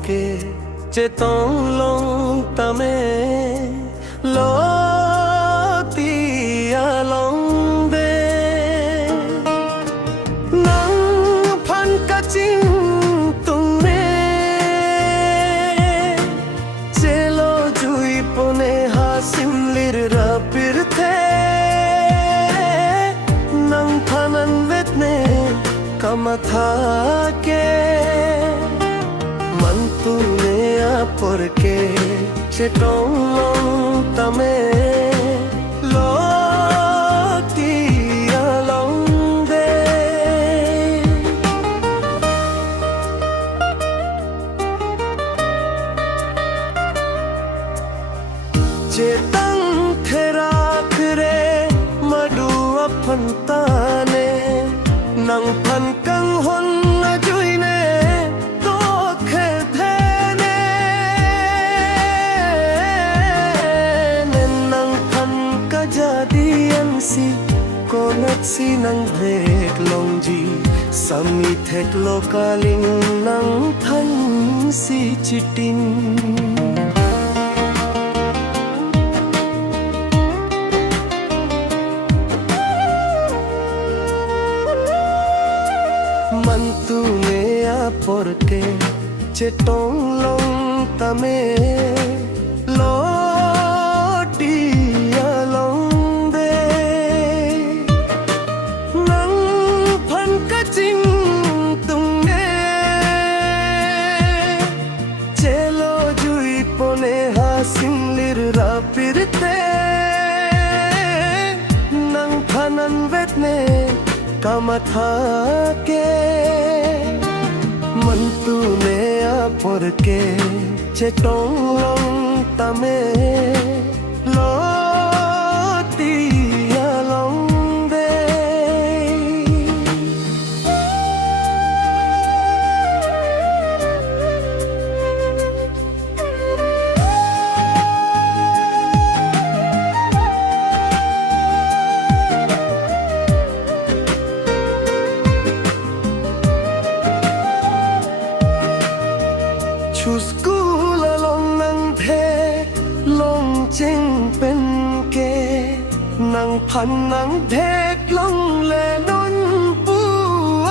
porque che tong long tame lo ti along be nang phan ka ching tung ne chelo jui pone ha simlir ra pirthe nang phanan vet ne kamatha ke man tu ne a porque che tong long tame lo ti along de che tang thera khre madu aphan ta ne nang phan kang hon na jui ne to khe the ne nen nang phan ka ja di an si ko nat si nang thek long ji sami thek lokaling nang than si chitin man tu ne a porque che tong long tame lo ti along de nang phan ka ching tung ne chelo jui pone ha simlir ra pirte nang phanan vet ne kamatha ke man tu ne a porque che tong long tame lo ti along de chu school along nang the long ching pen ke nang phan nang thek long le non pu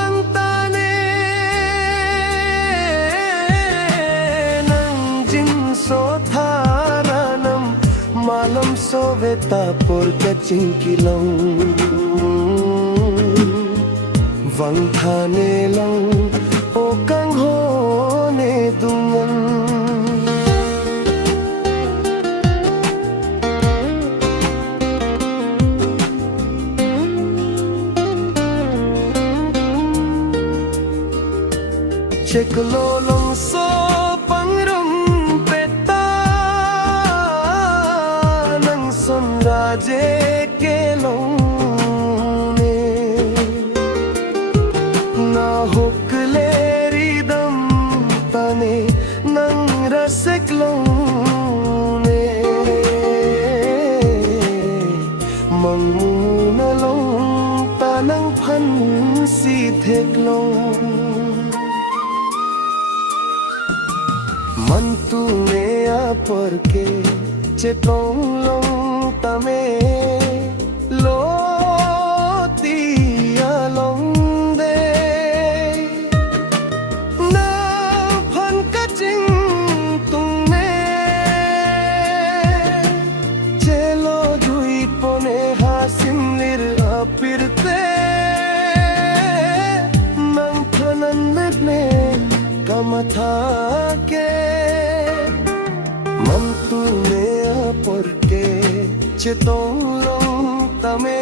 ang ta ne nang jin so tharanam malam so veta por ka ching kilong vang thane long o kang ho ne dungan check lo long so pang rum peta nang son raje ke long ne na hok le ri dam tane nang rasek long ne mang mu na long ta nang phan si thek long man tu ne a porque che tong long tame lo ti along de na phan ka ching tung ne che lo jui pone ha simlir a pirte nang phanan vet ne kamatha ke man tu ne a porque che tong long tame